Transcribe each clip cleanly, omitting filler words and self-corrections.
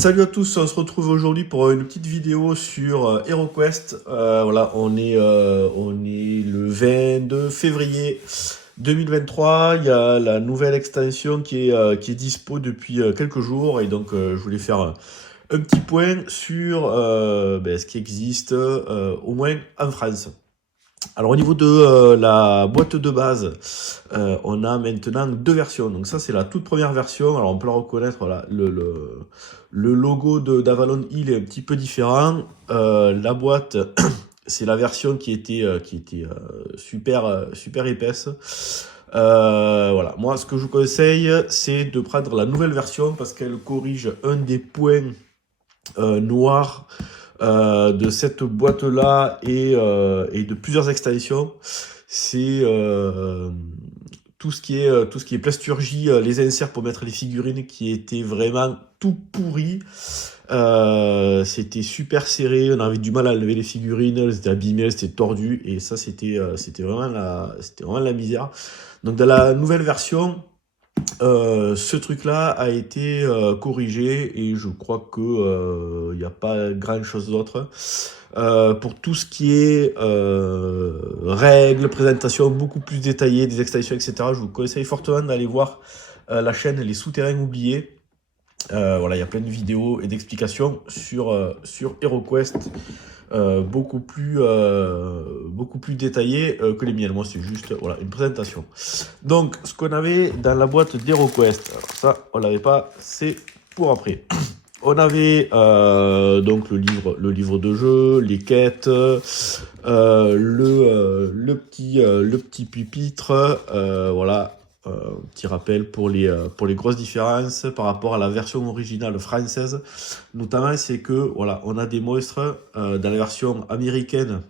Salut à tous, on se retrouve aujourd'hui pour une petite vidéo sur HeroQuest. Voilà, on est le 22 février 2023. Il y a la nouvelle extension qui est dispo depuis quelques jours et donc je voulais faire un petit point sur ce qui existe au moins en France. Alors au niveau de la boîte de base, on a maintenant deux versions. Donc ça c'est la toute première version. Alors on peut la reconnaître, voilà, le logo d'Avalon Hill est un petit peu différent. La boîte, c'est la version qui était super épaisse. Voilà, moi ce que je vous conseille, c'est de prendre la nouvelle version parce qu'elle corrige un des points noirs de cette boîte-là et de plusieurs extensions. C'est tout ce qui est plasturgie, les inserts pour mettre les figurines qui étaient vraiment tout pourris. C'était super serré, on avait du mal à lever les figurines, elles étaient abîmées, elles étaient tordues, et ça c'était vraiment la misère. Donc dans la nouvelle version, ce truc-là a été corrigé et je crois que n'y a pas grand-chose d'autre. Pour tout ce qui est règles, présentation beaucoup plus détaillée, des extensions, etc., je vous conseille fortement d'aller voir la chaîne Les Souterrains Oubliés. Voilà, il y a plein de vidéos et d'explications sur HeroQuest, beaucoup plus détaillées que les miennes. Moi, c'est juste voilà, une présentation. Donc, ce qu'on avait dans la boîte d'HeroQuest, alors ça, on l'avait pas, c'est pour après. On avait donc le livre de jeu, les quêtes, le petit pupitre, voilà, petit rappel pour les grosses différences par rapport à la version originale française. Notamment, c'est que voilà, on a des monstres dans la version américaine.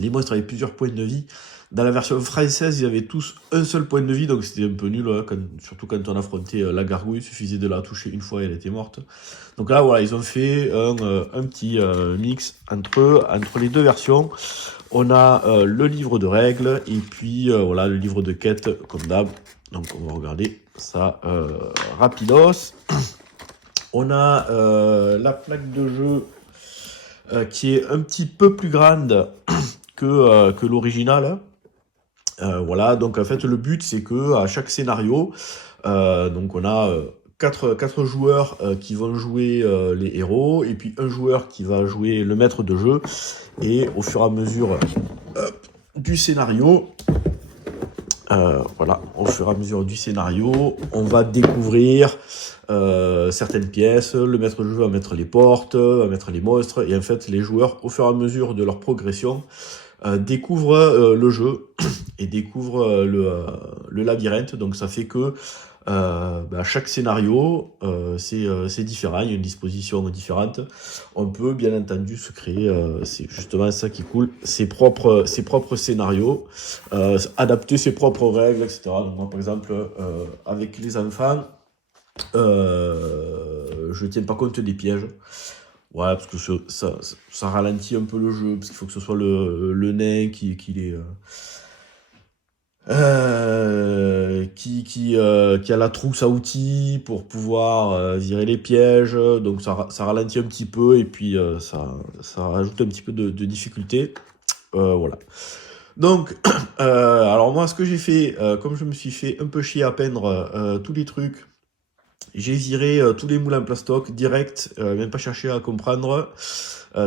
Les monstres avaient plusieurs points de vie. Dans la version française, ils avaient tous un seul point de vie, donc c'était un peu nul, hein, surtout quand on affrontait la gargouille, il suffisait de la toucher une fois et elle était morte. Donc là, voilà, ils ont fait un petit mix entre les deux versions. On a le livre de règles et puis voilà, le livre de quêtes, comme d'hab. Donc on va regarder ça rapidos. On a la plaque de jeu qui est un petit peu plus grande que l'original. Voilà, donc en fait le but c'est que à chaque scénario, donc on a quatre joueurs qui vont jouer les héros et puis un joueur qui va jouer le maître de jeu, et au fur et à mesure du scénario, voilà, au fur et à mesure du scénario, on va découvrir certaines pièces, le maître de jeu va mettre les portes, va mettre les monstres, et en fait les joueurs au fur et à mesure de leur progression découvrent le jeu et découvrent le labyrinthe. Donc ça fait que chaque scénario c'est différent, il y a une disposition différente. On peut bien entendu se créer, c'est justement ça qui est cool, ses propres scénarios, adapter ses propres règles, etc. Donc moi par exemple avec les enfants, je tiens pas compte des pièges. Ouais, parce que ça ralentit un peu le jeu, parce qu'il faut que ce soit le nain qui a la trousse à outils pour pouvoir virer les pièges. Donc ça ralentit un petit peu, et puis ça rajoute un petit peu de difficulté. Voilà. Donc, alors moi, ce que j'ai fait, comme je me suis fait un peu chier à peindre tous les trucs, j'ai viré tous les moules en plastoc direct, même pas cherché à comprendre,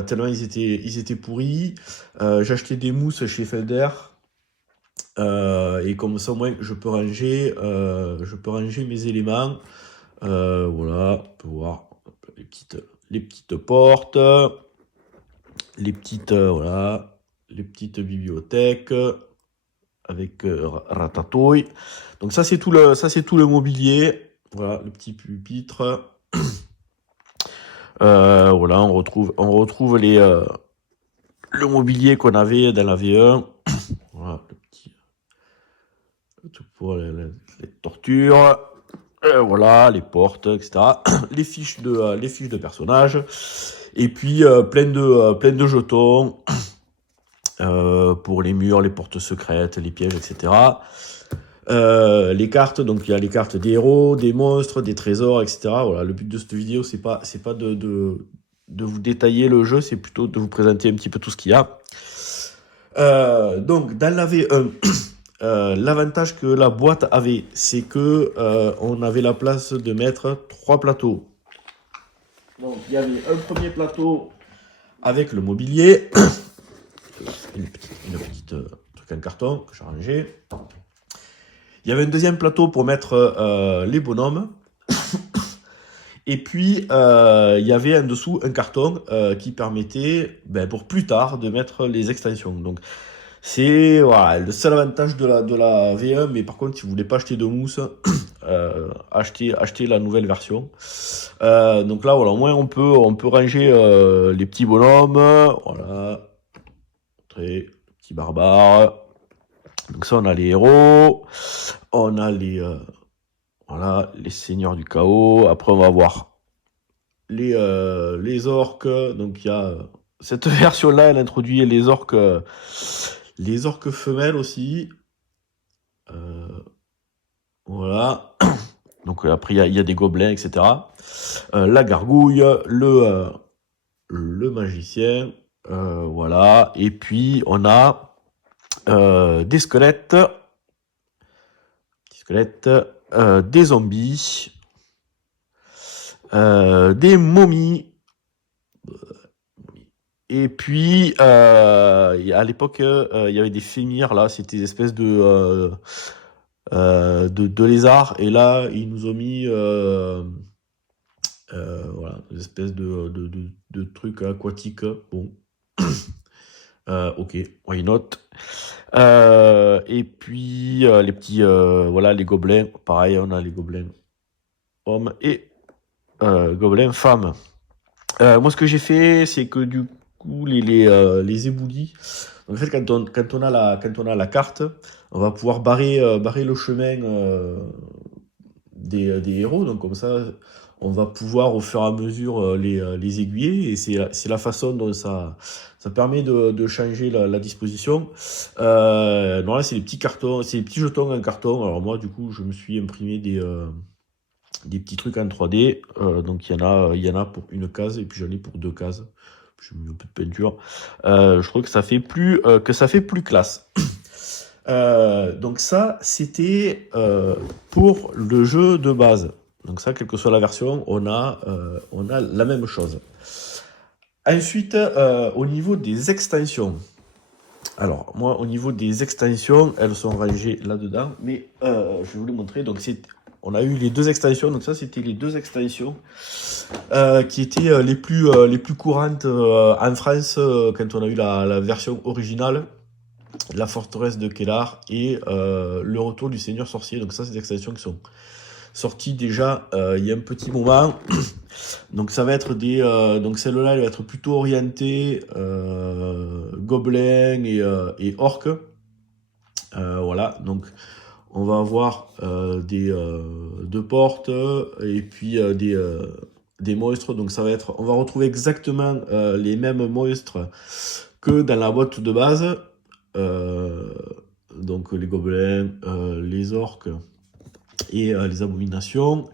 tellement ils étaient pourris. J'ai acheté des mousses chez Felder, et comme ça au moins je peux ranger mes éléments. Voilà, on peut voir les petites portes, voilà, les petites bibliothèques avec ratatouille. Donc ça c'est tout le mobilier. Voilà, le petit pupitre. Voilà, on retrouve le mobilier qu'on avait dans la V1. Voilà, tout pour les tortures. Voilà, les portes, etc. Les fiches de personnages. Et puis plein de jetons pour les murs, les portes secrètes, les pièges, etc. Les cartes, donc il y a les cartes des héros, des monstres, des trésors, etc. Voilà, le but de cette vidéo, c'est pas de vous détailler le jeu, c'est plutôt de vous présenter un petit peu tout ce qu'il y a. Donc, dans la V1, l'avantage que la boîte avait, c'est que on avait la place de mettre 3 plateaux. Donc, il y avait un premier plateau avec le mobilier, une petite truc en carton que j'ai rangé. Il y avait un deuxième plateau pour mettre les bonhommes. Et puis, il y avait en dessous un carton qui permettait, pour plus tard, de mettre les extensions. Donc, c'est voilà, le seul avantage de la V1, mais par contre, si vous voulez pas acheter de mousse, achetez la nouvelle version. Donc là, voilà, au moins on peut ranger les petits bonhommes, voilà, très petits barbares. Donc ça, on a les héros, on a voilà, les seigneurs du chaos. Après, on va voir les orques. Donc il y a cette version-là, elle introduit les orques femelles aussi. Voilà. Donc après, il y a des gobelins, etc. La gargouille, le magicien. Voilà. Et puis, on a des squelettes. Des zombies. Des momies. Et puis, à l'époque, il y avait des fémires, là, c'était des espèces de lézards. Et là, ils nous ont mis voilà, des espèces de trucs aquatiques. Bon, ok, why not. Et puis, les petits, voilà, les gobelins. Pareil, on a les gobelins hommes et gobelins femmes. Moi, ce que j'ai fait, c'est que du coup, les éboulis. En fait, quand on a la carte, on va pouvoir barrer le chemin des héros. Donc, comme ça, on va pouvoir au fur et à mesure les aiguiller. Et c'est la façon dont ça permet de changer la disposition. Non, là, c'est les petits cartons, c'est les petits jetons en carton. Alors, moi, du coup, je me suis imprimé des petits trucs en 3D. Donc, il y en a pour une case et puis j'en ai pour 2 cases. J'ai mis un peu de peinture. Je trouve que ça fait plus classe. Donc ça, c'était pour le jeu de base. Donc ça, quelle que soit la version, on a la même chose. Ensuite, au niveau des extensions. Alors, moi, au niveau des extensions, elles sont rangées là-dedans. Mais je vais vous les montrer. Donc, on a eu les 2 extensions. Donc ça, c'était les 2 extensions qui étaient les plus courantes en France quand on a eu la version originale. La forteresse de Kellar et le retour du Seigneur Sorcier. Donc ça, c'est des extensions qui sont sorties déjà il y a un petit moment. Donc ça va être donc celle-là, elle va être plutôt orientée gobelins et orques. Voilà, donc on va avoir deux portes et puis des monstres. Donc ça va être, on va retrouver exactement les mêmes monstres que dans la boîte de base. Donc les gobelins, les orques et les abominations.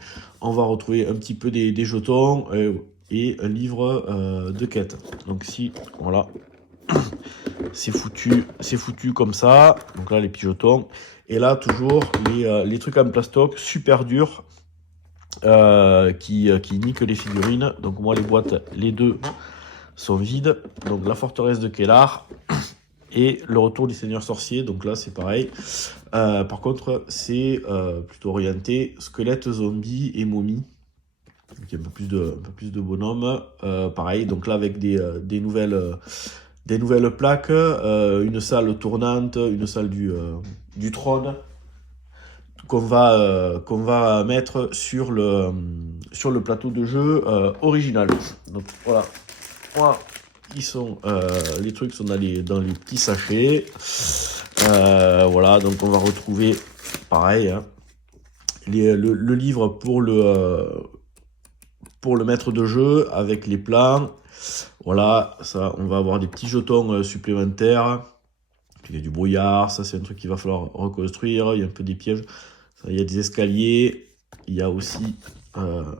On va retrouver un petit peu des jetons et un livre de quête. Donc si, voilà, c'est foutu comme ça. Donc là les petits jetons. Et là toujours les trucs en plastoc super durs qui niquent les figurines. Donc moi les boîtes, les 2 sont vides. Donc la forteresse de Kellar et le retour du Seigneur Sorcier. Donc là c'est pareil. Par contre c'est plutôt orienté squelette, zombie et momie. Donc il y a un peu plus de bonhommes. Pareil, donc là avec des nouvelles plaques, une salle tournante, une salle du trône qu'on va mettre sur le plateau de jeu original. Donc voilà. Les trucs sont dans les petits sachets. Voilà, donc on va retrouver pareil hein, le livre pour le maître de jeu avec les plans. Voilà, ça, on va avoir des petits jetons supplémentaires Il y a du brouillard, ça c'est un truc qu'il va falloir reconstruire. Il y a un peu des pièges, il y a des escaliers, il y a aussi un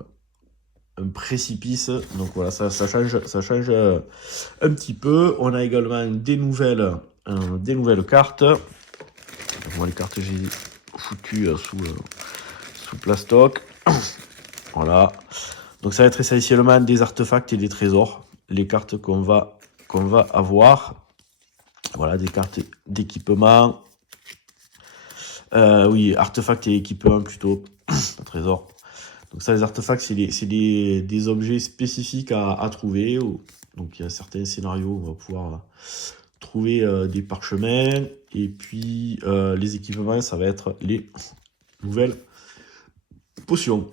précipice. Donc voilà, ça change un petit peu. On a également des nouvelles cartes. Moi les cartes j'ai foutues sous plastoc. Voilà. Donc ça va être essentiellement des artefacts et des trésors. Les cartes qu'on va avoir. Voilà, des cartes d'équipement. Oui, artefacts et équipements plutôt. Pas trésor. Donc ça, les artefacts, c'est des objets spécifiques à trouver. Donc il y a certains scénarios où on va pouvoir trouver des parchemins. Et puis les équipements, ça va être les nouvelles potions.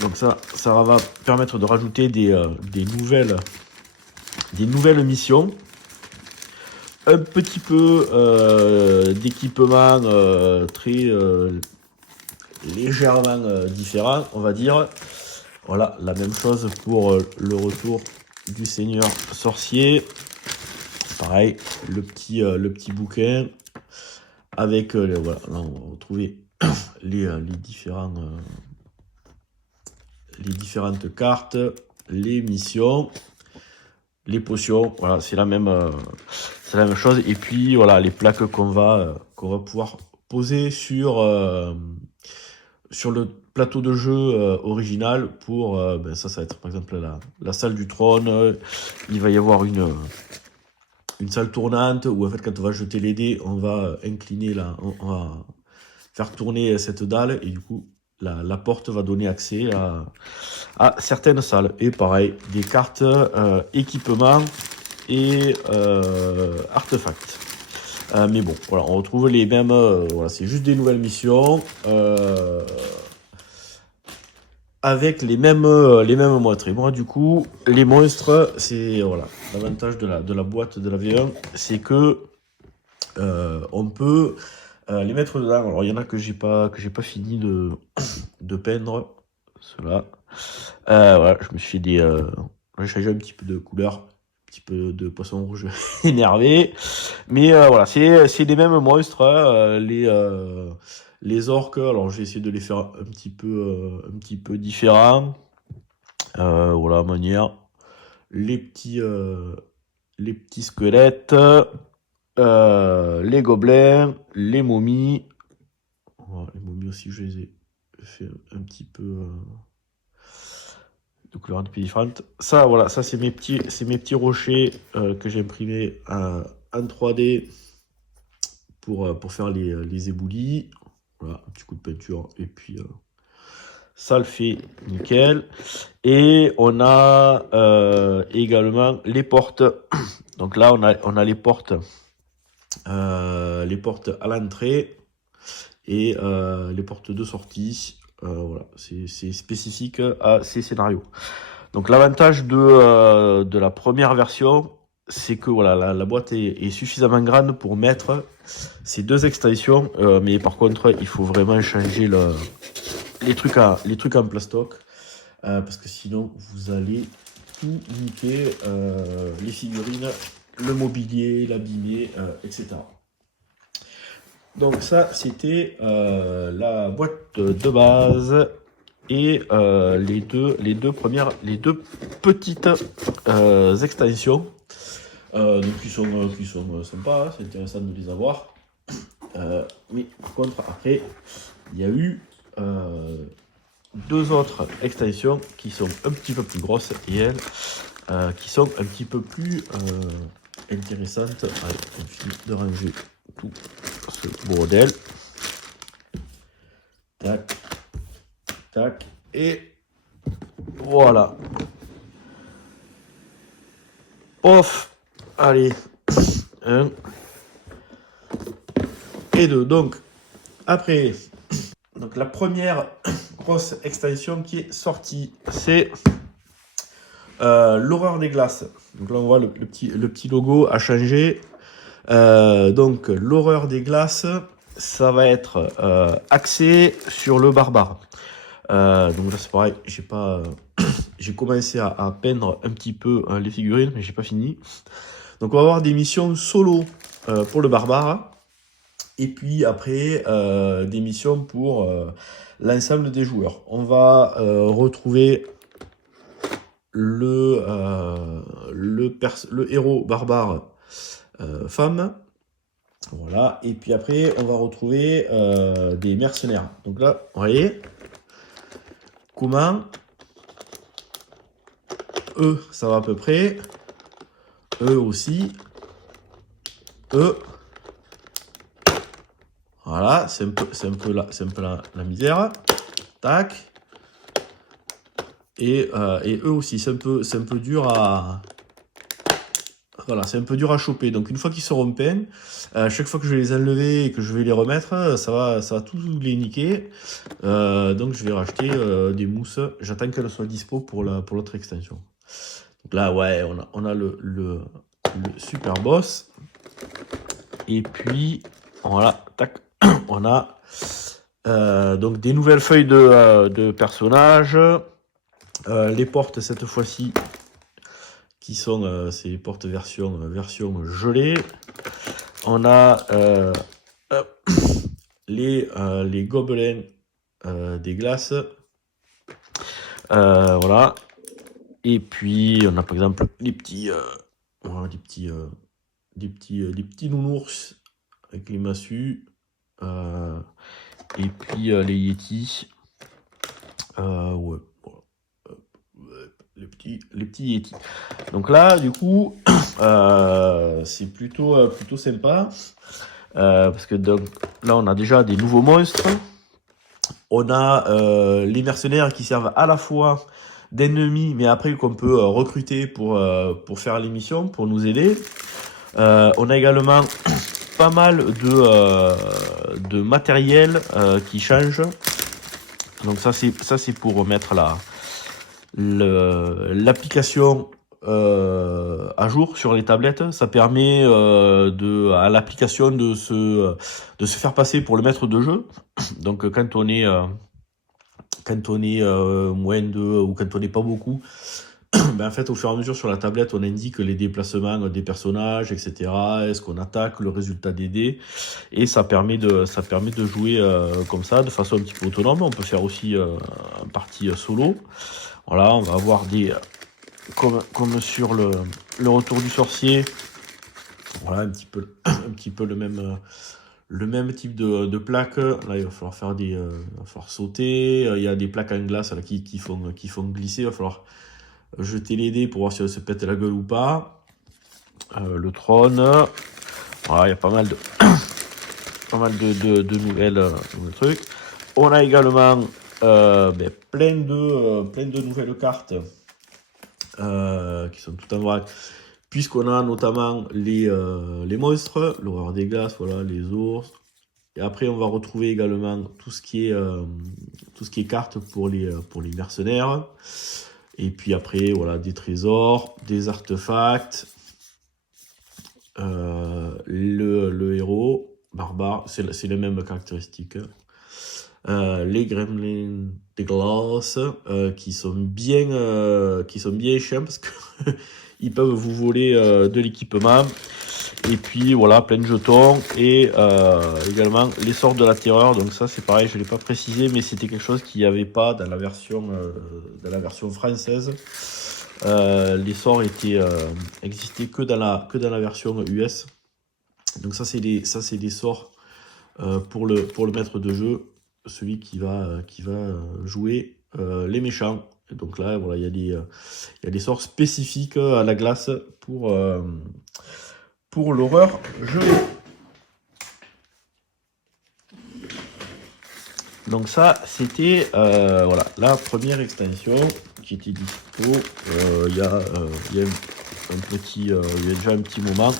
Donc ça va permettre de rajouter des nouvelles missions. Un petit peu d'équipement très légèrement différent, on va dire. Voilà, la même chose pour le retour du Seigneur Sorcier. Pareil, le petit bouquin avec voilà, là on va retrouver les différentes cartes, les missions, les potions. Voilà, c'est la même chose. Et puis voilà, les plaques qu'on va pouvoir poser sur le plateau de jeu original pour ça va être par exemple la salle du trône. Il va y avoir une salle tournante où en fait quand on va jeter les dés, on va incliner on va faire tourner cette dalle et du coup la porte va donner accès à certaines salles. Et pareil, des cartes équipements et artefacts. Mais bon, voilà, on retrouve les mêmes. Voilà, c'est juste des nouvelles missions avec les mêmes moîtres. Et moi, du coup, les monstres, c'est voilà, l'avantage de la boîte de la V1, c'est que on peut les mettre dedans. Alors, il y en a que j'ai pas fini de peindre. Ceux-là. Voilà, je me suis fait j'ai changé un petit peu de couleur, un petit peu de poisson rouge énervé. Mais voilà, c'est les mêmes monstres, hein, les orques. Alors j'ai essayé de les faire un petit peu différents. Voilà, manière. Les petits squelettes, les gobelins, les momies. Voilà, les momies aussi, je les ai fait un petit peu de couleurs un peu différentes. Ça, voilà, ça c'est mes petits rochers que j'ai imprimés en 3D pour faire les éboulis. Voilà, un petit coup de peinture et puis ça le fait nickel. Et on a également les portes. Donc là on a les portes à l'entrée et les portes de sortie. Voilà, c'est spécifique à ces scénarios. Donc l'avantage de la première version, c'est que voilà, la boîte est suffisamment grande pour mettre ces deux extensions, mais par contre il faut vraiment changer les trucs en plastoc, parce que sinon vous allez tout niquer, les figurines, le mobilier, l'abîmer, etc. Donc ça c'était la boîte de base et les deux petites extensions donc qui sont sympas, hein, c'est intéressant de les avoir. Mais par contre après il y a eu deux autres extensions qui sont un petit peu plus grosses et elles qui sont un petit peu plus intéressantes. Allez, on finit de ranger tout ce bordel. Tac, tac, et voilà. Off. Allez. 1 et 2. Donc, après, donc la première grosse extension qui est sortie, c'est l'horreur des glaces. Donc là, on voit le petit logo a changé. Donc, l'horreur des glaces, ça va être axé sur le barbare. Donc là, c'est pareil, j'ai commencé à peindre un petit peu les figurines, mais j'ai pas fini. Donc, on va avoir des missions solo pour le barbare. Et puis après, des missions pour l'ensemble des joueurs. On va retrouver le héros barbare femme. Voilà. Et puis après, on va retrouver des mercenaires. Donc là, vous voyez comment eux, ça va à peu près. Eux aussi. Eux. Voilà, c'est un peu la misère. Tac. Et eux aussi, c'est un peu dur à... Voilà, c'est un peu dur à choper. Donc une fois qu'ils seront peints, chaque fois que je vais les enlever et que je vais les remettre, ça va tout les niquer. Donc je vais racheter des mousses. J'attends qu'elles soient dispo pour l'autre extension. Donc là, ouais, on a le super boss. Et puis, voilà, tac, on a donc des nouvelles feuilles de personnages. Les portes, cette fois-ci, qui sont ces portes version gelée. On a les gobelins des glaces. Voilà. Et puis, on a par exemple les petits, voilà, des petits nounours avec les massues. Et puis les Yétis. Ouais, voilà. Les petits Yétis. Donc là, du coup, c'est plutôt sympa. Parce que donc, là, on a déjà des nouveaux monstres. On a les mercenaires qui servent à la fois d'ennemis, mais après qu'on peut recruter pour faire les missions, pour nous aider. On a également pas mal de matériel qui change. Donc ça c'est pour mettre l'application à jour sur les tablettes. Ça permet à l'application de se faire passer pour le maître de jeu. Donc quand on est moins de, ou quand on n'est pas beaucoup, ben en fait, au fur et à mesure sur la tablette, on indique les déplacements des personnages, etc. Est-ce qu'on attaque, le résultat des dés, et ça permet de jouer comme ça, de façon un petit peu autonome. On peut faire aussi une partie solo. Voilà, on va avoir des comme sur le retour du sorcier. Voilà, un petit peu le même type de plaque. Là, il va falloir faire il va falloir sauter. Il y a des plaques en glace là, qui font glisser. Il va falloir jeter les dés pour voir si elle se pète la gueule ou pas. Le trône. Voilà, il y a pas mal de nouvelles trucs. On a également plein de nouvelles cartes qui sont tout en vrac. Puisqu'on a notamment les monstres, l'horreur des glaces, voilà, les ours. Et après, on va retrouver également tout ce qui est cartes pour les mercenaires. Et puis après, voilà, des trésors, des artefacts, le héros, barbare, c'est les mêmes caractéristiques. Les gremlins des glaces, qui sont bien chiants parce que ils peuvent vous voler de l'équipement. Et puis voilà, plein de jetons et également les sorts de la terreur. Donc ça c'est pareil, je ne l'ai pas précisé, mais c'était quelque chose qu'il n'y avait pas dans la version française. Les sorts existaient que dans la version US. Donc ça c'est des sorts pour le maître de jeu, celui qui va jouer les méchants. Et donc là voilà, il y a des sorts spécifiques à la glace pour l'horreur gelée. Donc ça, c'était voilà, la première extension qui était dispo il y a déjà un petit moment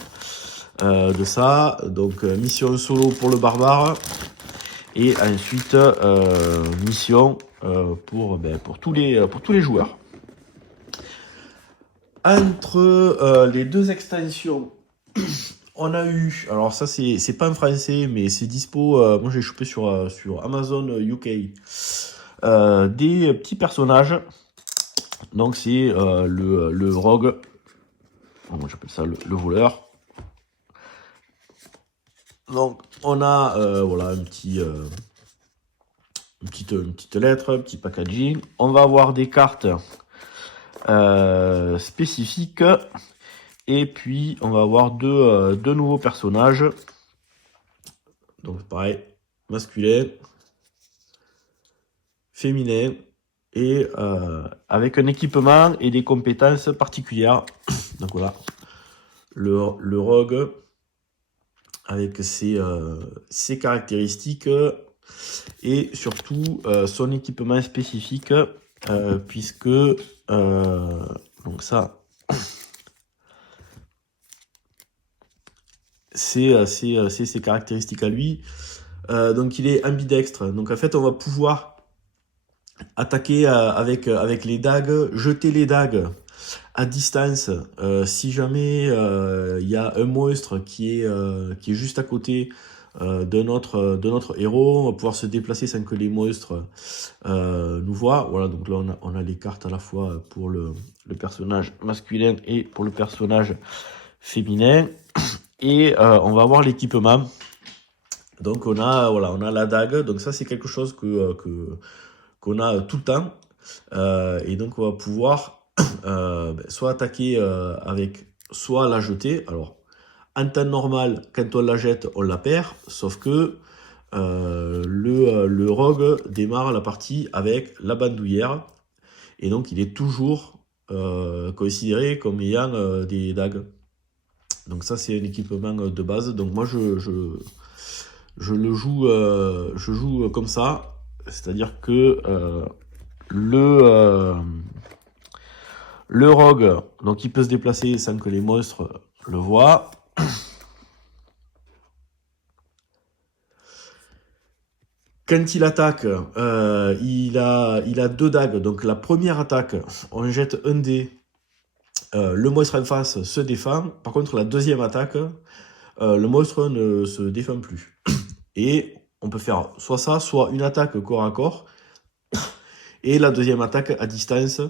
de ça. Donc mission solo pour le barbare et ensuite mission pour tous les joueurs. Entre les deux extensions, on a eu, alors ça c'est pas en français, mais c'est dispo, moi j'ai chopé sur Amazon UK, des petits personnages. Donc c'est le rogue, moi j'appelle ça le voleur. Donc, on a voilà, une petite lettre, un petit packaging. On va avoir des cartes spécifiques. Et puis, on va avoir deux nouveaux personnages. Donc, pareil, masculin, féminin. Et avec un équipement et des compétences particulières. Donc, voilà. Le rogue avec ses caractéristiques et surtout son équipement spécifique puisque donc ça c'est ses caractéristiques à lui. Donc il est ambidextre, donc en fait on va pouvoir attaquer avec les dagues, jeter les dagues à distance si jamais il y a un monstre qui est juste à côté de notre héros. On va pouvoir se déplacer sans que les monstres nous voient. Voilà, donc là on a les cartes à la fois pour le personnage masculin et pour le personnage féminin. Et on va avoir l'équipement. Donc on a la dague. Donc ça c'est quelque chose qu'on a tout le temps. Et donc on va pouvoir soit attaquer avec, soit la jeter. Alors en temps normal, quand on la jette, on la perd, sauf que le rogue démarre la partie avec la bandoulière, et donc il est toujours considéré comme ayant des dagues. Donc ça c'est un équipement de base. Donc moi je joue comme ça, c'est-à-dire que le rogue, donc il peut se déplacer sans que les monstres le voient. Quand il attaque, il a deux dagues. Donc la première attaque, on jette un dé. Le monstre en face se défend. Par contre, la deuxième attaque, le monstre ne se défend plus. Et on peut faire soit ça, soit une attaque corps à corps. Et la deuxième attaque à distance,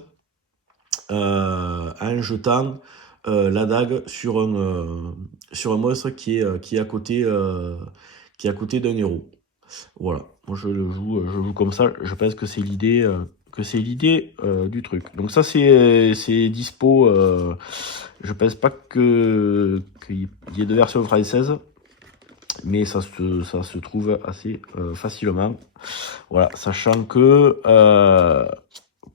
en jetant la dague sur un monstre qui est à côté d'un héros. Voilà, moi je joue comme ça. Je pense que c'est l'idée du truc. Donc ça c'est dispo. Je pense pas qu'il y ait de version française, mais ça se trouve assez facilement. Voilà, sachant que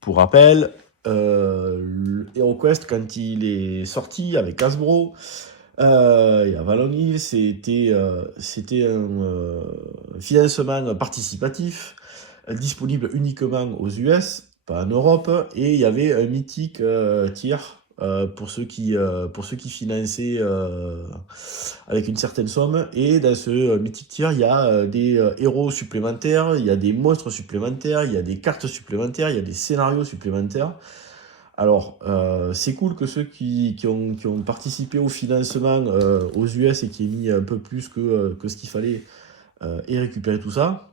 pour rappel, HeroQuest, quand il est sorti avec Hasbro, et à Vallon, c'était un financement participatif disponible uniquement aux US, pas en Europe, et il y avait un mythique tier pour ceux qui finançaient avec une certaine somme. Et dans ce mythique tier, il y a des héros supplémentaires, il y a des monstres supplémentaires, il y a des cartes supplémentaires, il y a des scénarios supplémentaires. Alors, c'est cool que ceux qui ont participé au financement aux US et qui aient mis un peu plus que ce qu'il fallait aient récupéré tout ça.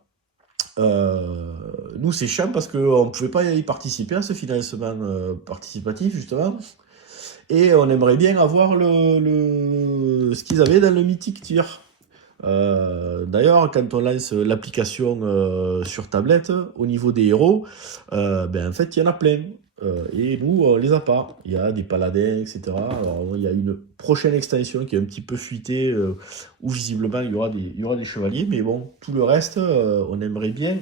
Nous, c'est chiant parce qu'on ne pouvait pas y participer à ce financement participatif, justement. Et on aimerait bien avoir ce qu'ils avaient dans le Mythic Tier. D'ailleurs, quand on lance l'application sur tablette, au niveau des héros, en fait, il y en a plein. Et nous, on les a pas. Il y a des paladins, etc. Alors, il y a une prochaine extension qui est un petit peu fuitée, où visiblement il y aura des chevaliers, mais bon, tout le reste, on aimerait bien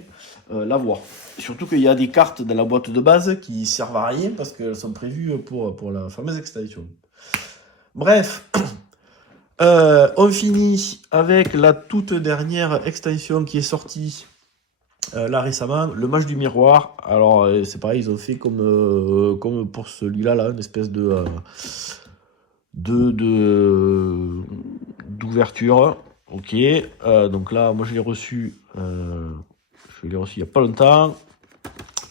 l'avoir. Surtout qu'il y a des cartes dans la boîte de base qui servent à rien parce qu'elles sont prévues pour la fameuse extension. Bref. On finit avec la toute dernière extension qui est sortie là récemment, le match du miroir. Alors c'est pareil, ils ont fait comme pour celui-là, là, une espèce d'ouverture. Ok, donc là, moi je l'ai reçu il y a pas longtemps.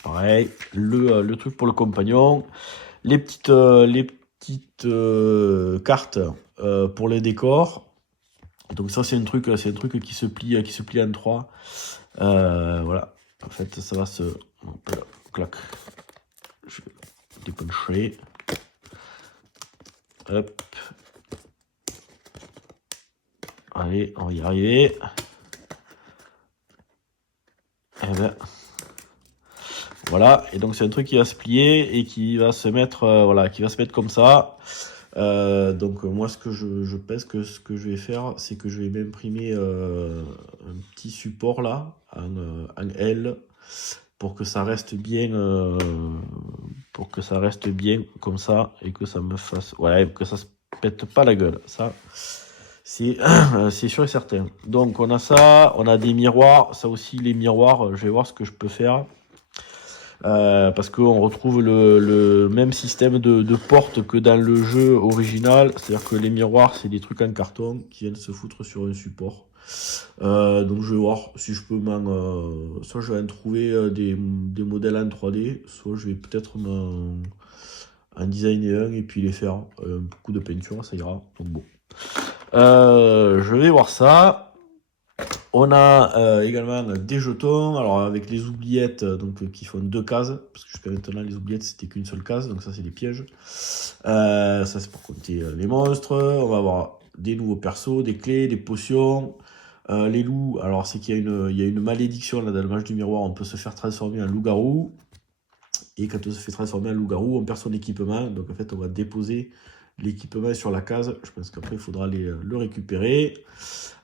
Pareil, le truc pour le compagnon, les petites cartes pour les décors. Donc ça c'est un truc qui se plie en trois. Voilà. En fait ça va se. Hop là, clac. Je vais dépuncher. Hop. Allez, on va y arriver. Et ben, voilà, et donc c'est un truc qui va se plier et qui va se mettre, voilà, qui va se mettre comme ça. Donc moi ce que je pense que ce que je vais faire, c'est que je vais m'imprimer un petit support là, un L, pour que ça reste bien, comme ça et que ça me fasse, ouais, que ça se pète pas la gueule. Ça, c'est c'est sûr et certain. Donc on a ça, on a des miroirs. Ça aussi les miroirs, je vais voir ce que je peux faire. Parce qu'on retrouve le même système de porte que dans le jeu original, c'est-à-dire que les miroirs c'est des trucs en carton qui viennent se foutre sur un support. Donc je vais voir si je peux soit je vais en trouver des modèles en 3D, soit je vais peut-être en designer un et puis les faire un coup de peinture, ça ira. Donc bon. Je vais voir ça. On a également des jetons, alors avec les oubliettes qui font 2 cases, parce que jusqu'à maintenant les oubliettes c'était qu'une seule case, donc ça c'est des pièges. Ça c'est pour compter les monstres. On va avoir des nouveaux persos, des clés, des potions. Les loups, alors c'est qu'il y a une malédiction là dans le match du miroir, on peut se faire transformer en loup-garou. Et quand on se fait transformer en loup-garou, on perd son équipement, donc en fait on va déposer l'équipement sur la case. Je pense qu'après il faudra le récupérer.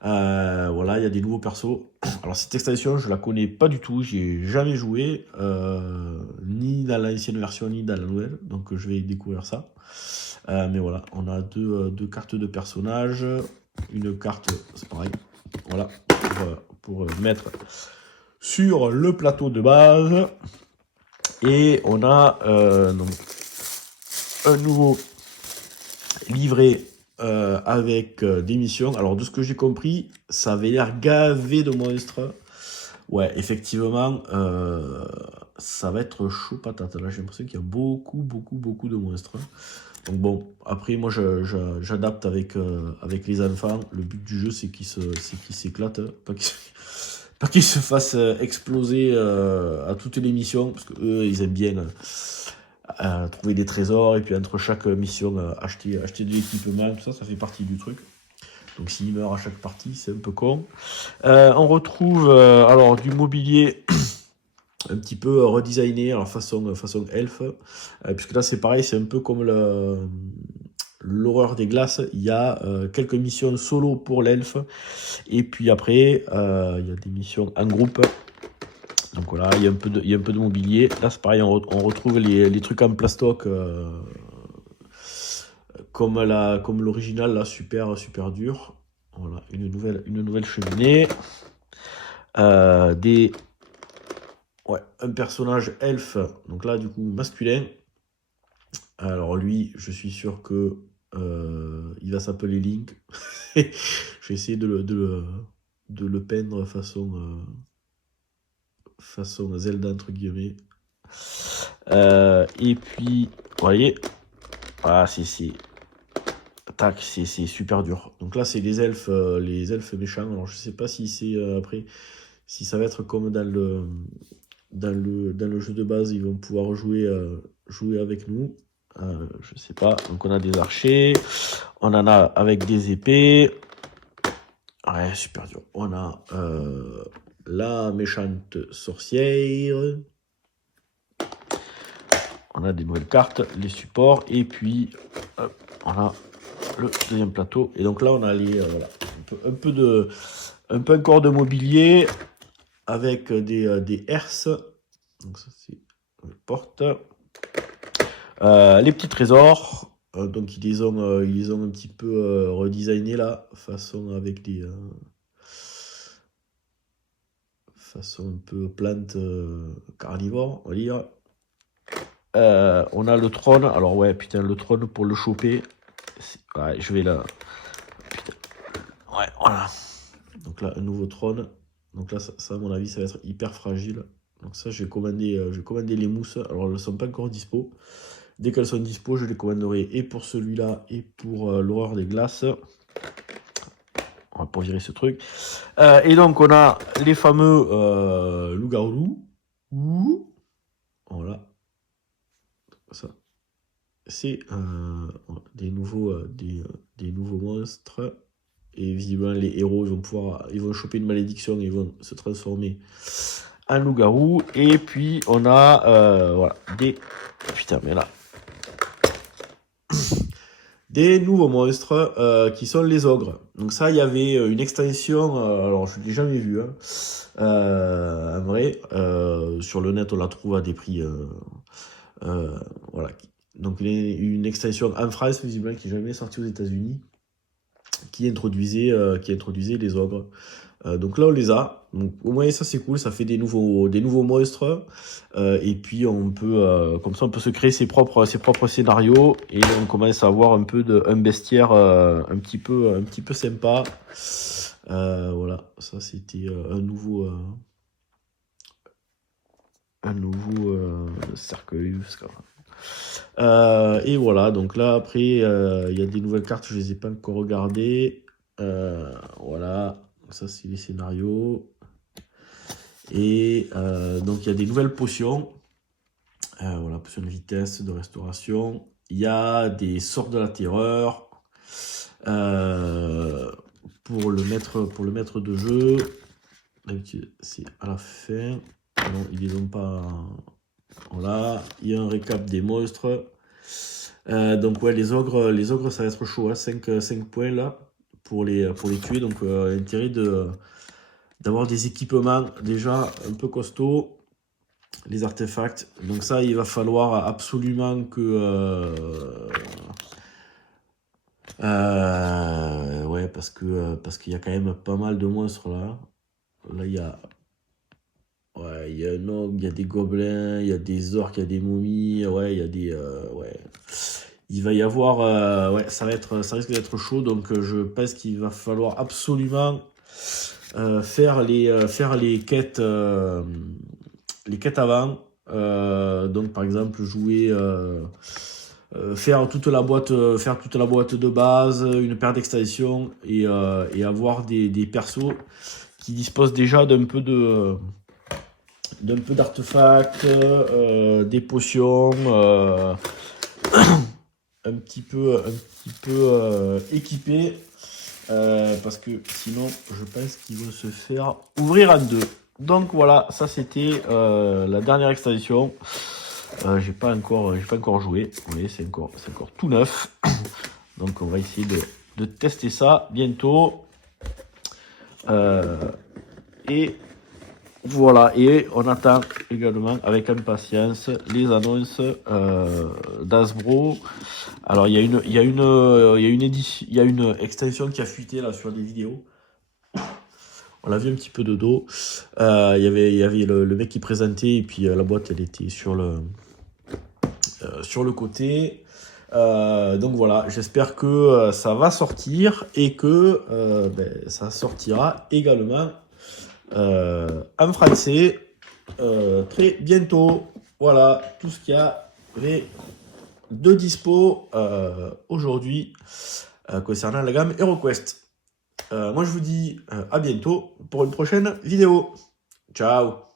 Voilà, il y a des nouveaux persos. Alors cette extension, je la connais pas du tout, j'y ai jamais joué, ni dans l'ancienne version, ni dans la nouvelle, donc je vais découvrir ça. Mais voilà, on a deux cartes de personnages, une carte, c'est pareil, voilà, pour mettre sur le plateau de base. Et on a donc un nouveau livret avec des missions. Alors de ce que j'ai compris, ça avait l'air gavé de monstres. Ouais, effectivement, ça va être chaud patate. Là, j'ai l'impression qu'il y a beaucoup de monstres. Donc bon, après, moi, j'adapte avec les enfants. Le but du jeu, c'est qu'ils s'éclatent, pas qu'ils se fassent exploser à toutes les missions, parce que eux, ils aiment bien trouver des trésors, et puis entre chaque mission, acheter de l'équipement, tout ça, ça fait partie du truc. Donc s'il meurt à chaque partie, c'est un peu con. On retrouve alors du mobilier un petit peu redesigné, alors façon elfe, puisque là c'est pareil, c'est un peu comme l'horreur des glaces. Il y a quelques missions solo pour l'elfe, et puis après il y a des missions en groupe. Donc voilà, il y a un peu de mobilier. Là c'est pareil, on retrouve les trucs en plastoc comme l'original, là, super dur. Voilà, une nouvelle cheminée. Un personnage elfe, donc là, du coup, masculin. Alors lui, je suis sûr que il va s'appeler Link. Je vais essayer de le peindre façon Zelda, entre guillemets. Et puis, vous voyez, voilà, tac, c'est super dur. Donc là, c'est les elfes méchants. Alors je sais pas si c'est après, si ça va être comme dans le jeu de base, ils vont pouvoir jouer avec nous. Je sais pas. Donc on a des archers, on en a avec des épées. Ouais, super dur. On a la méchante sorcière. On a des nouvelles cartes, les supports, et puis hop, on a le deuxième plateau. Et donc là, on a voilà, un peu encore de mobilier avec des herses. Donc ça, c'est une porte. Les petits trésors. Donc ils les ont un petit peu redesignés là, façon un peu plante carnivore, on va dire. On a le trône. Alors ouais, putain, le trône pour le choper. Ouais, je vais là. Putain. Ouais, voilà. Donc là, un nouveau trône. Donc là, ça, à mon avis, ça va être hyper fragile. Donc ça, j'ai commandé les mousses. Alors, elles ne sont pas encore dispo. Dès qu'elles sont dispo, je les commanderai et pour celui-là et pour l'horreur des glaces. On va pas virer ce truc. Et donc, on a les fameux loups-garous. Voilà. Ça. C'est des nouveaux monstres. Et visiblement, les héros ils vont choper une malédiction et ils vont se transformer en loup-garou. Et puis, on a voilà, putain, mais là, des nouveaux monstres qui sont les ogres. Donc ça, il y avait une extension, alors je ne l'ai jamais vu, hein, en vrai. Sur le net, on la trouve à des prix... voilà. Donc une extension en France, visiblement, qui n'est jamais sortie aux États-Unis, qui introduisait les ogres. Donc là, on les a. Donc, au moins, ça, c'est cool. Ça fait des nouveaux monstres. Et puis, comme ça, on peut se créer ses propres scénarios. Et on commence à avoir un bestiaire un petit peu sympa. Voilà, ça, c'était un nouveau cercueil. Et voilà, donc là, après, il y a des nouvelles cartes, je ne les ai pas encore regardées. Voilà, ça, c'est les scénarios. Et donc, il y a des nouvelles potions. Voilà, potion de vitesse, de restauration. Il y a des sorts de la terreur. Pour le maître de jeu. D'habitude, c'est à la fin. Non, ils les ont pas... Voilà, il y a un récap des monstres. Donc ouais, les ogres, ça va être chaud, hein. 5 points là pour les tuer. Donc intérêt d'avoir des équipements déjà un peu costauds, les artefacts. Donc ça, il va falloir absolument que ouais, parce qu'il y a quand même pas mal de monstres là. Là, il y a... Ouais, il y a un ogre, il y a des gobelins, il y a des orques, il y a des momies, ouais, il y a des... ouais. Il va y avoir... ouais, ça risque d'être chaud, donc je pense qu'il va falloir absolument faire les quêtes avant. Donc par exemple, jouer... faire toute la boîte de base, une paire d'extensions et avoir des persos qui disposent déjà d'un peu d'artefacts, des potions, un petit peu équipés, parce que sinon je pense qu'ils vont se faire ouvrir en deux. Donc voilà, ça c'était la dernière extension. J'ai pas encore joué. Vous voyez, c'est encore tout neuf. Donc on va essayer de tester ça bientôt. Et voilà, et on attend également avec impatience les annonces d'Hasbro. Alors il y a une extension qui a fuité là sur des vidéos. On l'a vu un petit peu de dos. Il y avait le mec qui présentait et puis la boîte elle était sur le côté. Donc voilà, j'espère que ça va sortir et que ça sortira également en français très bientôt. Voilà tout ce qu'il y avait de dispo aujourd'hui concernant la gamme HeroQuest. Moi je vous dis à bientôt pour une prochaine vidéo. Ciao.